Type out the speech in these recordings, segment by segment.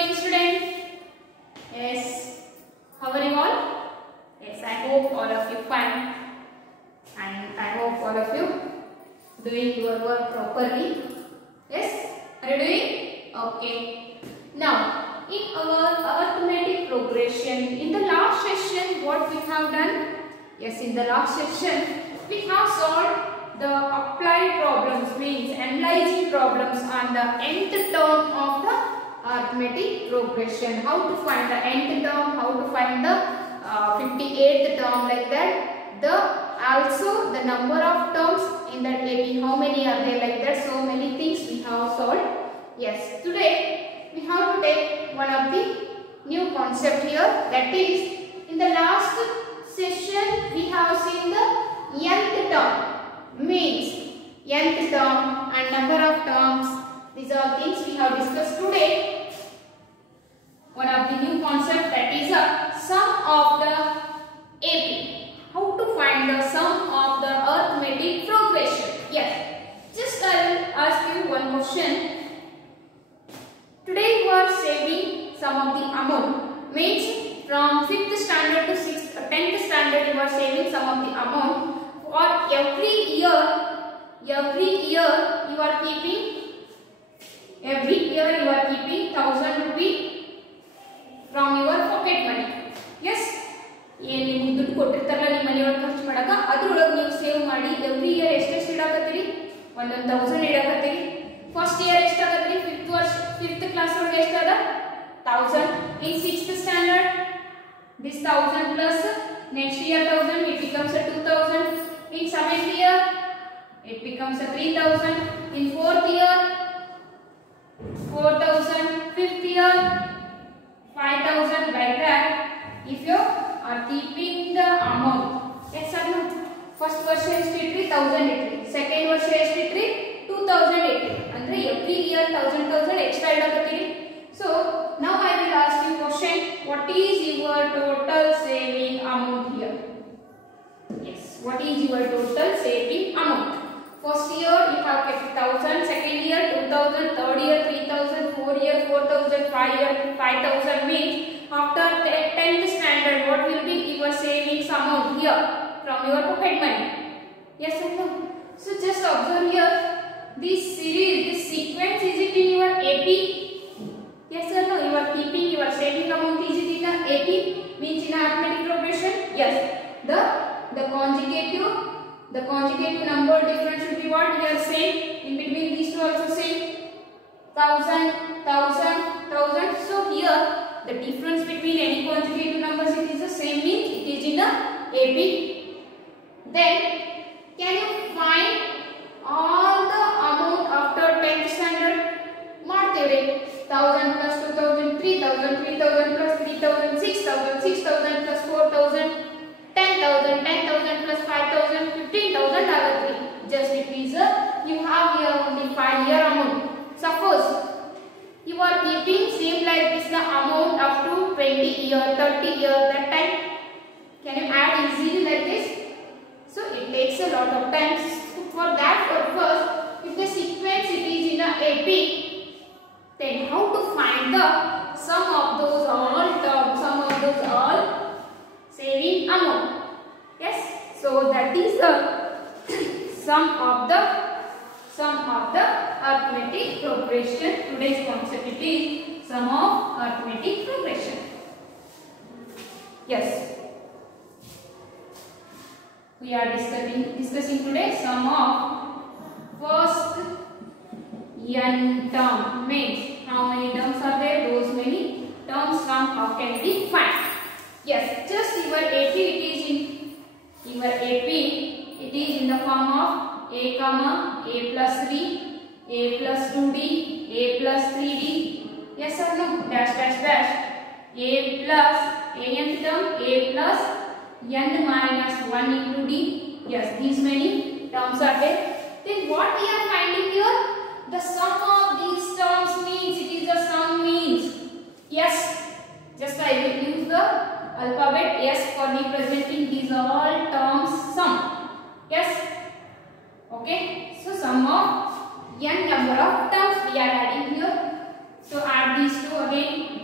evening, student. Yes, how are you all? Yes, I hope all of you fine, and I hope all of you doing your work properly. Yes, are you doing? Okay. Now, in our arithmetic progression, in the last session, what we have done? Yes, in the last session, we have solved the applied problems, means analyzing problems on the nth term of the arithmetic progression. How to find the nth term, how to find the 58th term, like that. Also the number of terms in that AP, how many are there, like that. So many things we have solved. Yes, today we have to take one of the new concept here. That is, in the last session we have seen the nth term, means nth term and number of terms. These are things we have discussed today. One of the new concept, that is a sum of the AP. How to find the sum of the arithmetic progression? Yes, just I will ask you one question. Today you are saving some of the amount, means from 5th standard to 10th standard you are saving some of the amount. For every year you are keeping, 1000 rupees from your pocket money. Yes, ಏನು ದುಡ್ಡು ಕೊಟ್ಟಿರ್ತಾರಲ್ಲ ನಿಮ್ಮ ಮನೆಯೊಳಗೆ ಖರ್ಚು ಮಾಡಕ ಅದರೊಳಗೆ ನೀವು save ಮಾಡಿ every year ಎಷ್ಟು ಇಡಾಕತ್ತೀರಿ, 1000 ಇಡಾಕತ್ತೀರಿ. ಫಸ್ಟ್ ಇಯರ್ ಎಷ್ಟಾಗತ್ತೀರಿ, 5th ಕ್ಲಾಸ್ ಒಳಗೆ ಎಷ್ಟಾದ 1000. in 6th standard this 1000 plus next year 1000, it becomes a 2000. in 7th year it becomes a 3000. in 4th year 4000. 5th year 5000, like that. If you are keeping the amount, yes or no? First ವರ್ಷ ಎಷ್ಟು ಇಟ್ರಿ, 1000 ಇಟ್ರಿ. Second ವರ್ಷ ಎಷ್ಟು ಇಟ್ರಿ, 2000 ಇಟ್ರಿ. ಅಂದ್ರೆ every year 1000 extra ಇಡಕತ್ತೀರಿ. So now I will ask you question, what is your total saving amount here? Yes, what is your total saving amount? First year you have kept 1000, second year 2000, third year 3000, fourth year 4000, 5th year 5000. Means after 10th standard, what will be your savings amount here from your pocket money? Yes or no? So just observe here, this series, this sequence, is it in your AP? Yes or no? You are keeping your saving amount, is it in the AP? Means in arithmetic progression? Yes. The conjugative number difference should be what? Here same. In between these two also same. 1000, 1000, 1000. So here the difference between any conjugative numbers, it is the same, means it is in the AP. Then can you find all the amount after 10th standard? Martevre 1000 plus 2000, 3000, 3000 plus 3000, 6000, 6000 plus 4000, 10,000, 10,000 plus 5,000, 15,000 agadi. Just it is you have here only 5-year amount. Suppose you are keeping same like this the amount up to 20 year, 30 year, that time. Can you add easily like this? So it takes a lot of time. For that purpose, if the sequence it is in a AP, then how to find the sum of those all terms, sum of those all saving amount? Yes, so that is the sum of the arithmetic progression. Today's concept, it is sum of arithmetic progression. Yes, we are discussing today sum of first n term, means how many terms are there, those many terms sum how can we find. Yes, just your AP, it is in the form of a comma a plus 3, a plus 2d, a plus 3d. Yes or no? Dash dash dash. A plus nth term, a plus n minus 1 into d. Yes, these many terms are there. Then what we are finding here? The sum of these terms, means it is the sum, means yes. Just I will use the alphabet S for representing these all terms sum. Yes. Okay. So sum of n number of terms we are adding here. So add these two again.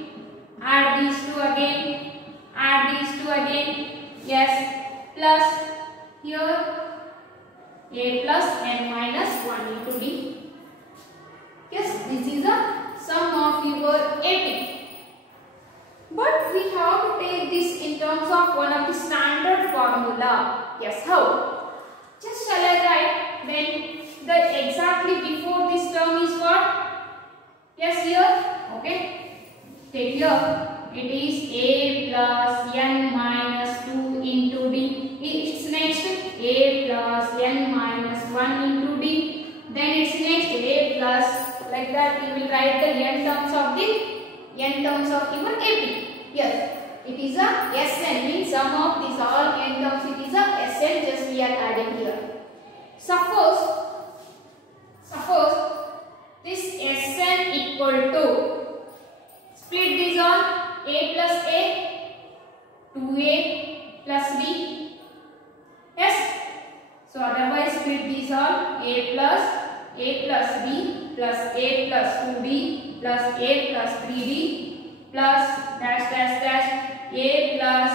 take here. It is a plus n minus 2 into d. It's next a plus n minus 1 into d. Then it's next a plus, like that you will write the n terms of your AP. Yes, it is a Sn, means sum of these all n terms, it is a Sn, just we are adding here. Suppose this Sn equal to, split these all, a plus a, 2a plus b. Yes. So otherwise split these all, a plus b plus a plus 2b plus a plus 3b plus dash dash dash a plus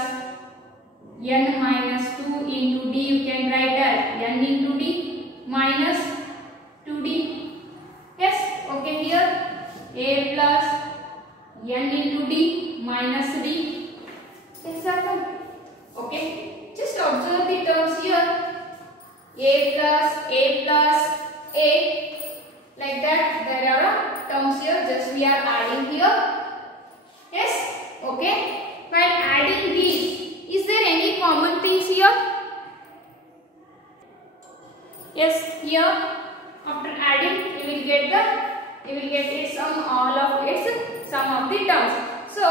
n minus 2 into d, you can write as n into d minus 2d. Yes, okay, here a plus n into d minus d. Yes, okay, just observe the terms here. A plus a, like that there are terms here, just we are adding here. Yes, okay. While adding these, is there any common things here? Yes, here after adding you will get its sum, all of its sum of the terms. So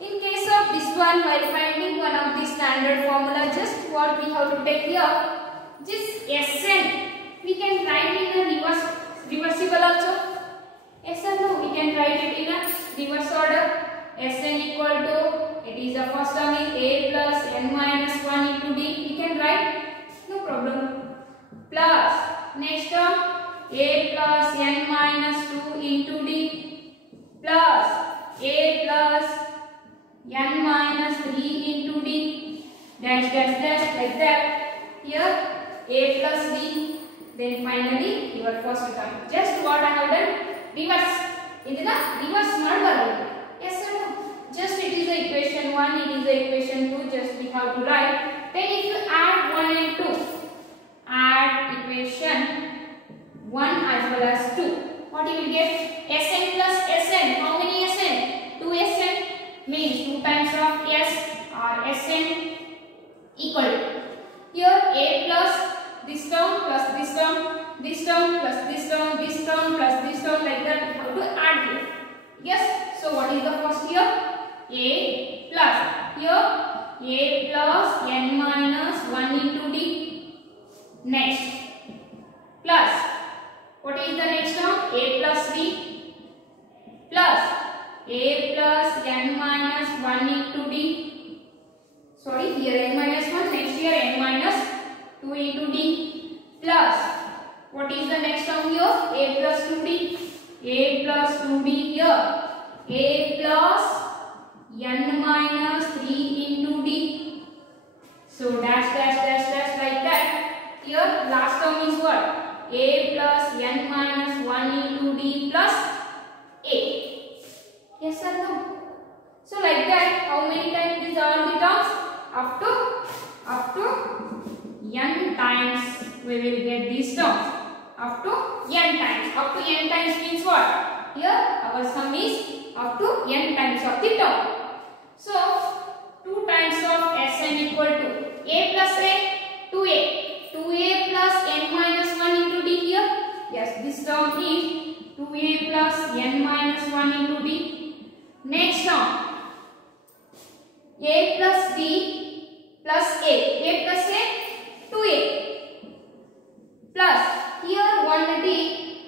in case of this one, while finding one of the standard formula, just what we have to take here, this Sn we can write in a reversible also. Yes or no? We can write it in a reverse order. Sn equal to, it is the first term is a plus n minus 1 into d. We can write, no problem. Plus next term a plus n minus 2 into d plus a plus n minus 3 into d dash dash dash, like that. Here a plus b, then finally your first term. Just what I have done, reverse. It is the reverse murder. Yes or no? Just it is the equation 1, it is the equation 2, just we have to write. Then if you add 1 and 2, add equation 1 as well as 2. What you will get? Sn plus Sn. How many Sn? 2 Sn, means 2 times of S or Sn equal to, here a plus this term plus this term, this term plus this term, this term plus this term, like that we have to add here. Yes, so what is the first here? A plus, here a plus n minus 1 into d. Next plus, what is the next term? A plus b plus a plus n minus 1 into d. Sorry, here n minus 1, next here n minus 2 into d plus, what is the next term here? A plus 2d. A plus 2d here. A plus n minus 3 into d. So dash dash dash dash, like that. Here last term is what? A plus n minus 1 into d plus a. Yes or no? So like that, how many times these are the terms? Up to n times we will get these terms. Up to n times. Up to n times means what? Here our sum is up to n times of the term. So 2 times of Sn equal to a plus a, 2a. 2a plus n minus 1 into d here. Yes, this term is 2a plus n minus 1 into d. Next term, a plus d plus a plus a, 2a plus here 1d,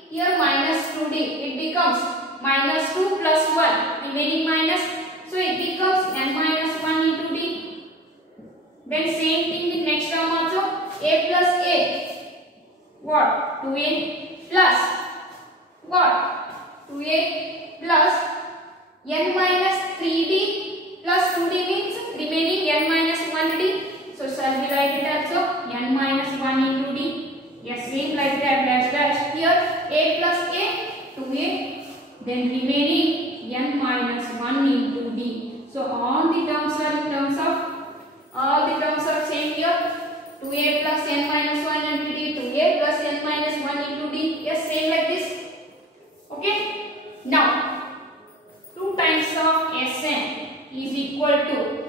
here minus 2d, it becomes minus 2 plus 1, remaining minus, so it becomes n minus 1 into d. Then same thing in next term also, a plus a, what? 2a plus what? 2a plus n minus 3d plus 2d means remaining n minus 1d. So shall we write it also? N minus 1 into d. Yes, same like that, dash dash. Here a plus a, 2a, then remaining n minus 1 into d. So all the terms are same here. 2a plus n minus 1 into d, 2a plus n minus 1 into d. Yes, same like this. Okay. Now 2 times of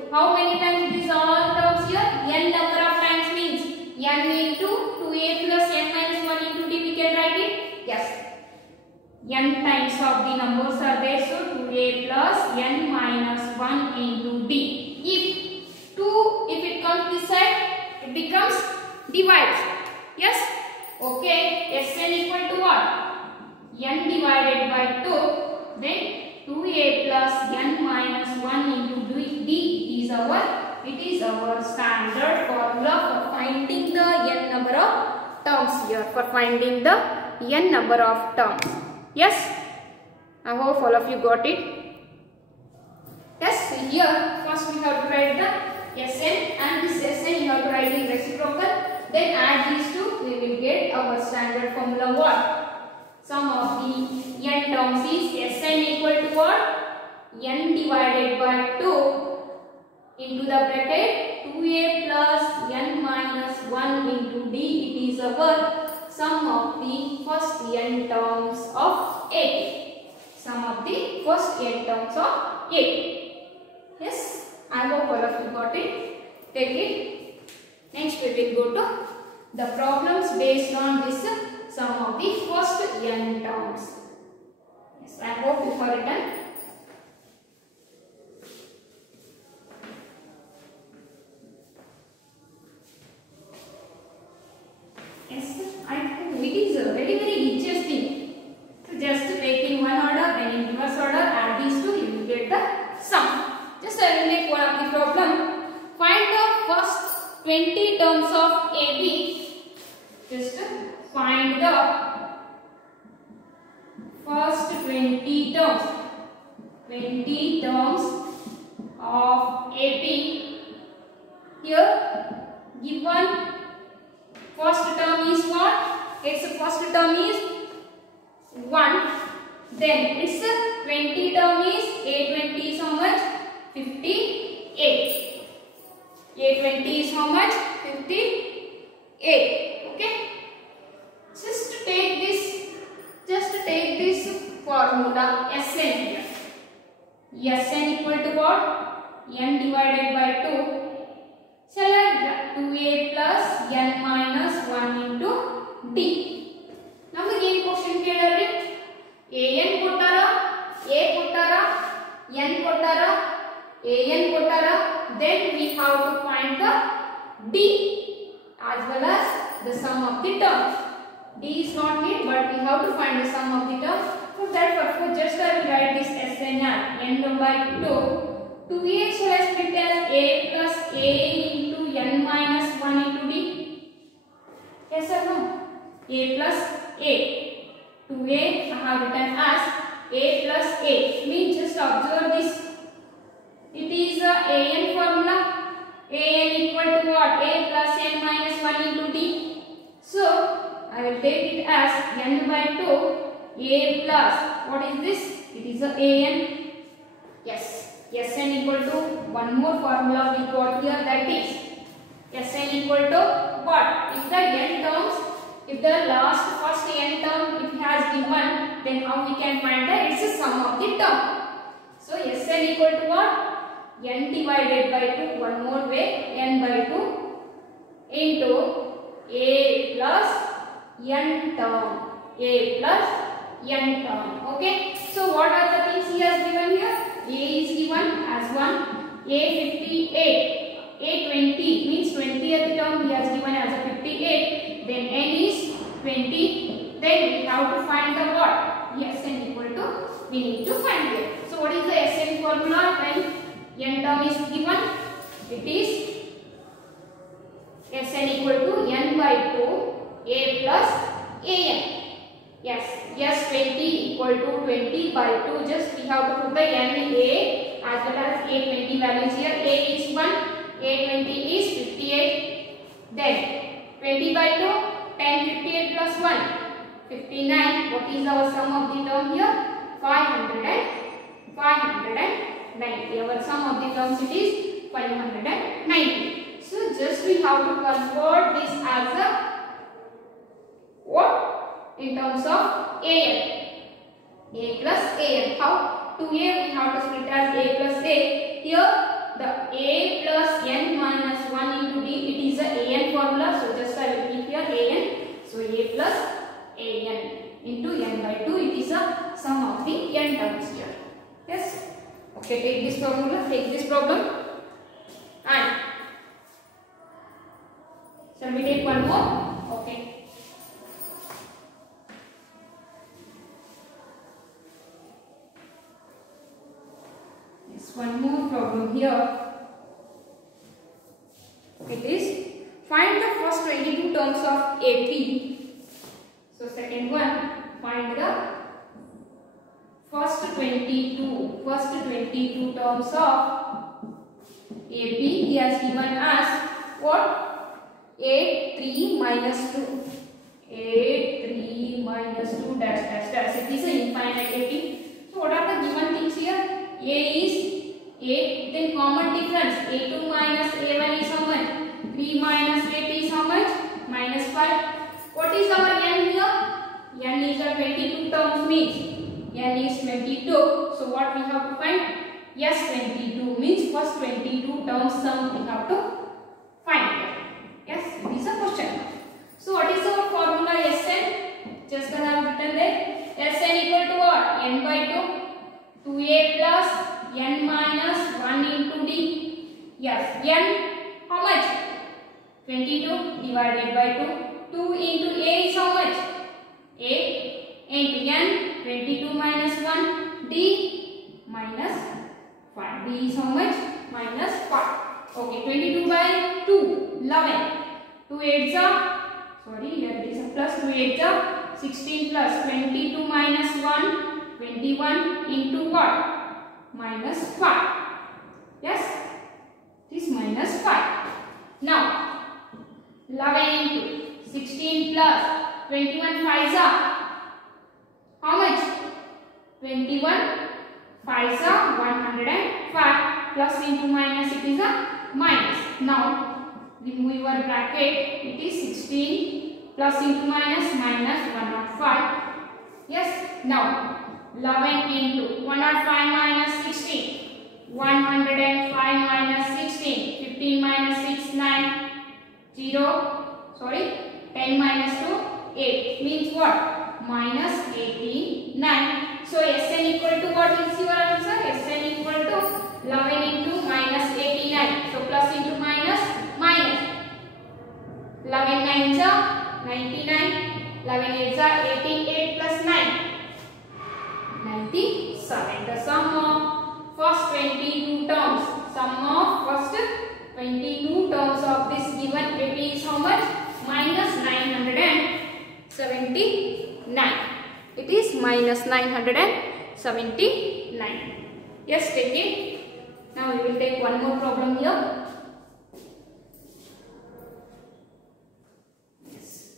How many times it is all terms here? N number of times means n into 2a plus n minus 1 into d. We can write it. Yes. N times of the numbers are there. So 2a plus n minus 1 into d. If 2, if it comes this side, it becomes divide. Yes. Okay. Sn equal to what? N divided by 2. Then 2a plus n minus 1 into d is our standard formula for finding the n number of terms here. For finding the n number of terms. Yes. I hope all of you got it. Yes. So here first we have to write the Sn, and this Sn you have to write in reciprocal. Then add these two, we will get our standard formula what? Sum of the n terms is Sn equal to what? N divided by 2 into the bracket 2a plus n minus 1 into d. It is our sum of the first n terms of a. Sum of the first n terms of a. Yes, I hope all of you got it. Take it. Next we will go to the problems based on this sum of the first n terms. Yes, I hope you have written. Yes, I think it is a very easiest thing. So just take in one order, then in reverse order, add these two, you will get the sum. Just I will make one of the problem. Find the first 20 terms of AB. Just find the first 20 terms. 20 terms of AB. Here given first term is what? Its first term is 1. Then its 20 term is A20 is how much? 58. A20 is how much? 58. Okay. Just take this formula Sn here. Sn equal to what? N divided by 2. Select 2a plus n minus 1 into d. Now again question ಕೇಳರಿ an ಕೊಟ್ಟಾರ a ಕೊಟ್ಟಾರ n ಕೊಟ್ಟಾರ an ಕೊಟ್ಟಾರ. Then we have to find the d as well as the sum of the term. D is not need, but we have to find the sum of the term. For that purpose, just I will write this Sn n by 2. 2a shall I split as a plus a into n minus 1 into d. Yes or no? A plus a. 2a I have written as a plus a. Means just observe this. It is a an formula. An equal to what? A plus n minus 1 into d. So I will take it as n by 2. A plus, what is this? It is a an. Yes. Sn equal to one more formula we got here, that is Sn equal to what? If the n terms, if the last first n term if it has given, then how we can find that? It's the sum of the term. So Sn equal to what? N divided by 2, one more way, n by 2 into a plus n term. A plus n term. Okay. So what are the things he has given here? A is given as 1, A58, A20 means 20th term he has given as a 58, then n is 20, then we have to find the what? Sn equal to, we need to find it. So what is the Sn formula when n term is given? It is Sn equal to n by 2, a plus an. Yes, S20 equal to 20 by 2. Just we have to put the n a as well as A20 values here. A is 1, A20 is 58. Then 20 by 2, 10, 58 plus 1, 59. What is our sum of the term here? 590. Our sum of the terms it is 590. So just we have to convert this as a what? In terms of an. A plus an. How? 2a we have to split as a plus a. Here the a plus n minus 1 into d, it is a an formula. So just I will keep here an. So a plus an into n by 2, it is a sum of the n terms here. Yes. Okay, take this formula, take this problem, and shall we take one more? Okay. Yes, one more problem here. It is find the first 22 terms of AP. So second one, find the first 22 terms of AP. He has given us what? 8, 3 minus 2. 8, 3 minus 2 dash dash dash. It is an infinite AP. So what are the given things here? A is 8, then common difference. A2 minus A1 is how much? 3 minus 8 is how much? Minus 5. What is our n here? N is a 22 terms means n is 22. So what we have to find? Yes, 22 means first 22 terms sum we have to find. Yes, it is a question. So what is our formula Sn? Just I have written there. Sn equal to what? N by 2. 2a plus n minus 1 into d. Yes, n how much? 22 divided by 2. 2 into a is how much? 8 into n, 22 minus 1, d minus 5. D is how much? Minus 5. Okay, 22 by 2, 11. 2 8s are, sorry, here it is a plus, 2 8s are 16 plus 22 minus 1, 21 into what? Minus 5. Yes, this minus 5. Now, 11 into 16 plus 21 5s are how much? 21 5s are 105 plus into minus, it is a minus. Now remove your bracket, it is 16 plus into minus minus 105. Yes. Now 11 into 105 minus 16, 105 minus 16, 15 minus 6 9, 0, sorry, 10 minus 2 8 means what? Minus 89. So Sn equal to what is your answer? Sn equal to 11 into minus 89. So plus into minus minus. 11 9s are 99. 11 8s are 88 plus 9. 97. The sum of first 22 terms. Sum of first 22 terms of this given AP is how much? Minus 979. It is minus 979. Yes, take it. Now we will take one more problem here. Yes.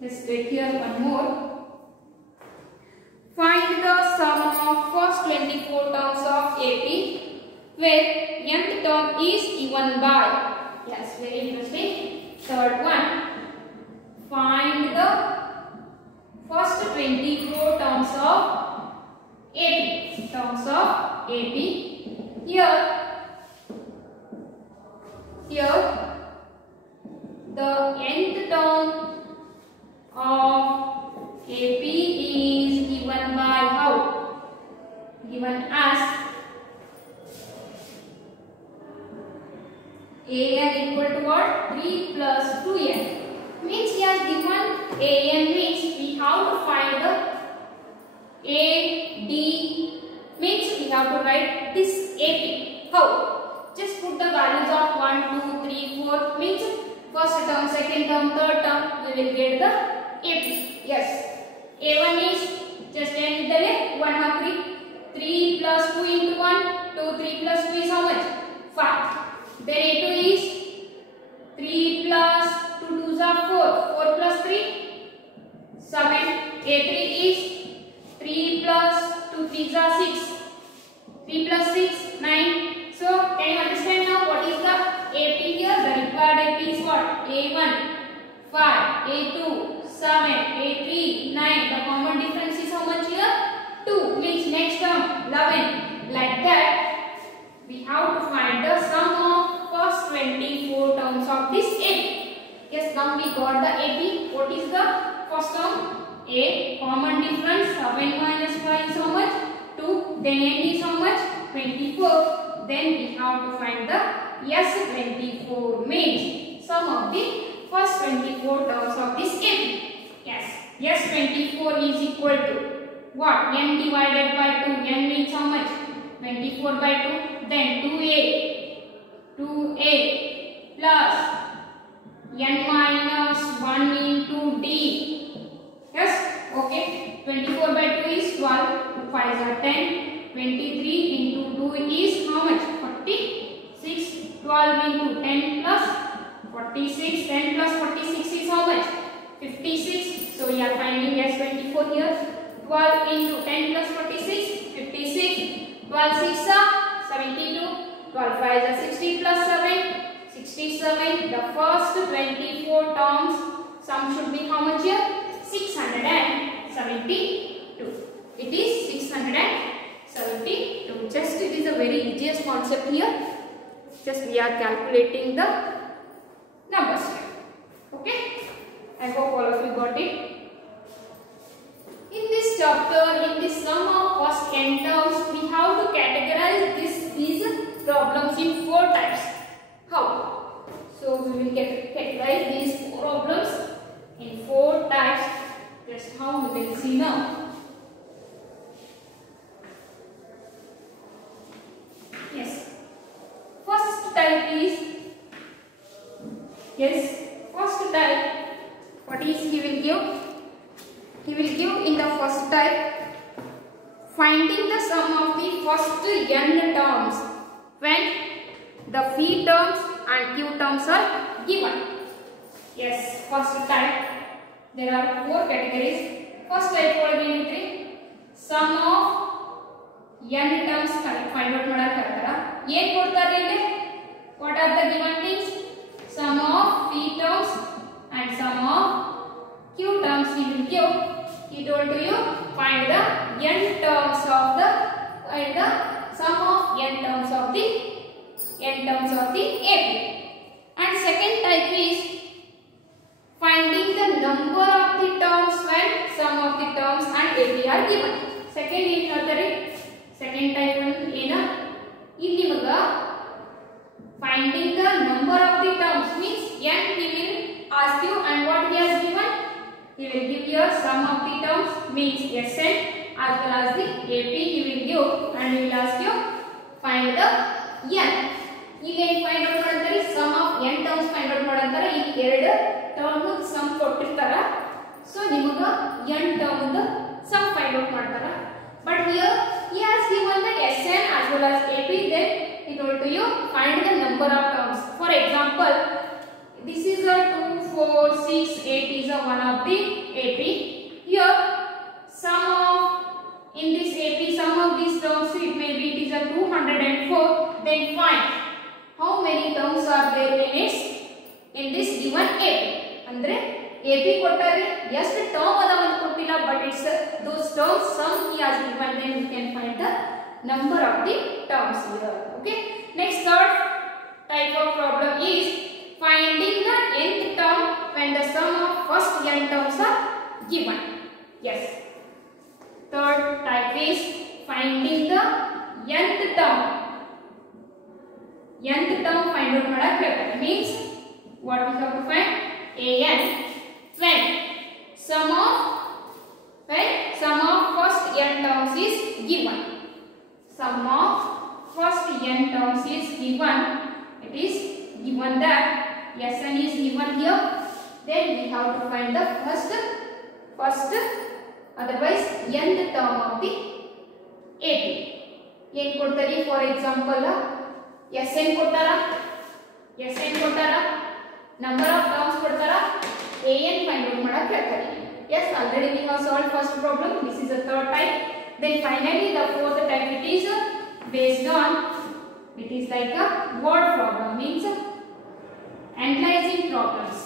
Let's take here one more. Find the sum of first 24 terms of AP where nth term is given by. Yes, very interesting. Third one. Find the first 24 terms of AP. Terms of AP. Here the nth term of AP is given by how? Given as an equal to what? 3 plus 2n. Means he has given an means we have to find the a, d, means we have to write this AP. How? Just put the values of 1, 2, 3, 4 means first term, second term, third term we will get the AP. Yes. A1 is just end with the 1 or 3. 3 plus 2 into 1. 2, 3 plus 2 is how much? 5. Then A2 is 3 plus 2 2s are 4. 4 plus 3, 7. A3 is 3 plus 2 3s are 6. 3 plus 6, 9. So, can you understand now what is the AP here? The required AP is what? A1, 5. A2, 7, A3, 9. The common difference is how much here? 2. Means next term 11. Like that, we have to find the sum of first 24 terms of this AP. Yes, now we got the AP. What is the first term? A. Common difference 7 minus 5 is how much? 2. Then N is how much? 24. Then we have to find the S24 means sum of the first 24 terms of this AP. Yes, S24 is equal to what? N divided by 2. N means how much? 24 by 2. Then 2A plus N minus 1 into D. Yes, okay. 24 by 2 is 12. 2 5s are 10. 23 into 2 is how much? 46. 12 into 10 plus 46. 10 plus 46 is how much? 56. So we are finding S24 here. 12 into 10 plus 46, 56. 12 6 are 72. 12 5 are 60 plus 7, 67. The first 24 terms sum should be how much here? 672. It is 672. Just it is a very easiest concept here. Just we are calculating the numbers here. Okay. I hope all of you got it. In this chapter, in this sum of first n terms, we have to categorize these problems in 4 types. How? So we will categorize these problems in 4 types. Just how we will see now. Yes. First type is first type. What is he will give? He will give in the first type finding the sum of the first n terms when the phi terms and q terms are given. Yes, first type. There are 4 categories. First type ಒಳಗೆ sum of n terms find out ಮಾಡಕ ಹೇಳ್ತಾರ. ಏನು ಕೊಡ್ತಾರೆ ಇಲ್ಲಿ? What are the given things? Sum of phi terms and sum of q terms he will give. He told to you find the n terms of the sum of n terms of the AP. And second type is finding the number of the terms when sum of the terms and AP are given. Second is ಹೇಳ್ತಾರೆ. Second type ಏನು? ಇಲ್ಲಿ ಮಗ finding the number of the terms means n he will ask you and what he has given. He will give you sum of the terms means Sn as well as the AP he will give and he will ask you find the n. ಇಲ್ಲಿ find out ಮಾಡ್ತಾರೆ sum of n terms find out ಮಾಡ್ತಾರೆ. ಈ ಎರಡು term some ಕೊಟ್ಟಿರ್ತಾರ. So ನಿಮಗ n term sum find out ಮಾಡ್ತಾರ. But here he has given the Sn as well as AP. Then he told to you find the number of terms. For example, this is a 2, 4, 6, 8 is a one of the AP. Here sum of in this AP sum of these terms it may be it is a 204. Then find how many terms are there in this given AP. ಅಂದ್ರೆ AP ಕೊಟ್ಟಾರೆ ಎಷ್ಟು term ಅದಾವ ಅಂತ ಕೊಟ್ಟಿಲ್ಲ but it's those terms sum he has given. Then you can find the number of the terms here. Okay. Next third type of problem is finding the nth term when the sum of first n terms are given. Yes. Third type is finding the nth term. Nth term find out ಮಾಡಕ ಹೇಳ್ತಾರೆ. Means what we have to find? An when sum of first n terms is given. Sum of first n terms is given. It is given that Sn is given here. Then we have to find the first otherwise nth term of the AP. ಏನು ಕೊಡ್ತಾರೆ? For example, Sn ಕೊಟ್ಟಾರ number of terms ಕೊಡ್ತಾರ an find out ಮಾಡಕ ಹೇಳ್ತಾರೆ. Yes, already we have solved first problem. This is the third type. Then finally the fourth type it is based on it is like a word problem means analyzing problems.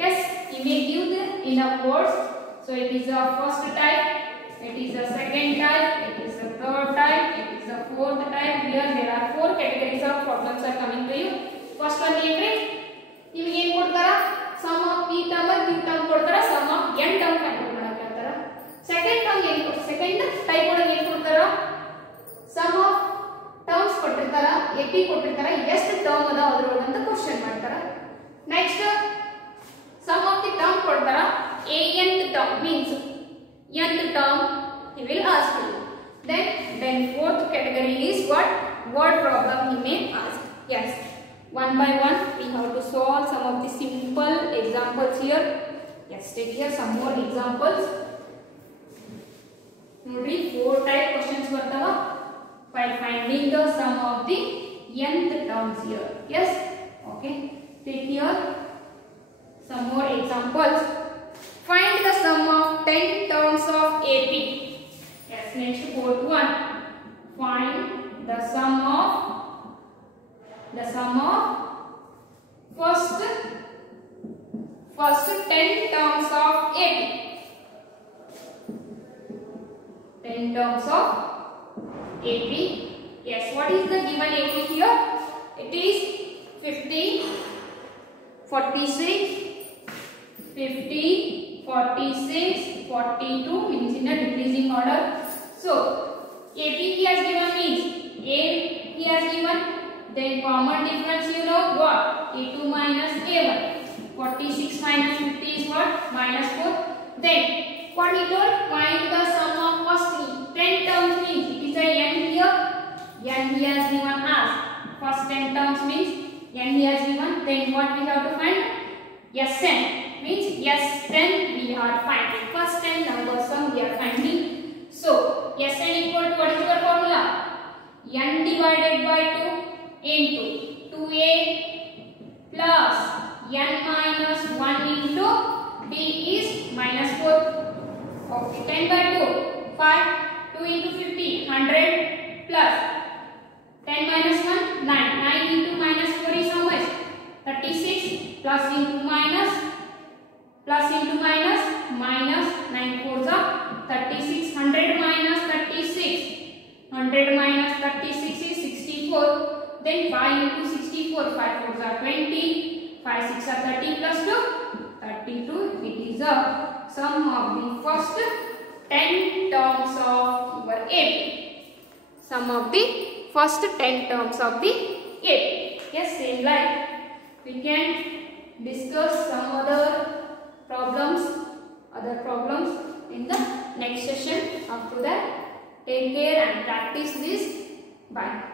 Yes, he may give the in a words. So it is the first type, it is the second type, it is the third type, it is the fourth type. Here there are 4 categories of problems are coming to you. First one ಏನ್ರಿ, ನಿಮಗೆ ಏನು ಕೊಡ್ತಾರ, sum of p term q term ಕೊಡ್ತಾರ, sum of n term calculate ಮಾಡಕ್ಕೆ ಹೇಳ್ತಾರ. Second term ಏನು, second type ಒಳಗೆ ಏನು ಕೊಡ್ತಾರ, sum of terms ಕೊಟ್ಟಿರ್ತಾರ, ap ಕೊಟ್ಟಿರ್ತಾರ, ಎಷ್ಟು ಟರ್ಮ್ ಅದ ಅದರೊಳಗೆ ಅಂತ ಕ್ವೆಶ್ಚನ್ ಮಾಡ್ತಾರ. Next sum of the term ಕೊಡ್ತಾರ, nth term means nth term he will ask you. Then fourth category is what, word problem he may ask. Yes, one by one we have to solve some of the simple examples here. Yes, take here some more examples. Nodri 4 type questions bartava while finding the sum of the nth terms here. Yes, okay, take here some more examples. Find the sum of 10 terms of AP. Yes, next fourth one. Find the sum of first 10 terms of AP. 10 terms of AP. Yes, what is the given AP here? It is 50, 46, 50, 46, 42 means in a decreasing order. So AP he has given means A he has given, then common difference you know what, A2 minus A1. 46 minus 50 is what, minus 4. Then what he told, find the sum of first 10 terms means it is a n here, n he has given us. First 10 terms means n he has given, then what we have to find, Sn means Sn we are finding. First 10 number sum we are finding. So Sn equal to what is your formula, n divided by 2 into 2a plus n minus 1 into b is minus 4. Okay, 10 by 2 5, 2 into 50 100 plus 10 minus 1 9, 9 into minus 4 is how much, 36 plus into minus minus 9 4s are 36, 100 minus 36, 100 minus 36 is 64. Then 5 into 64, 5 4s are 20, 5 6 are 30 plus 2, 32. It is the sum of the first 10 terms of your AP. Sum of the first 10 terms of the AP. Yes, same like we can discuss some other problems in the next session. Up to that, take care and practice this. Bye.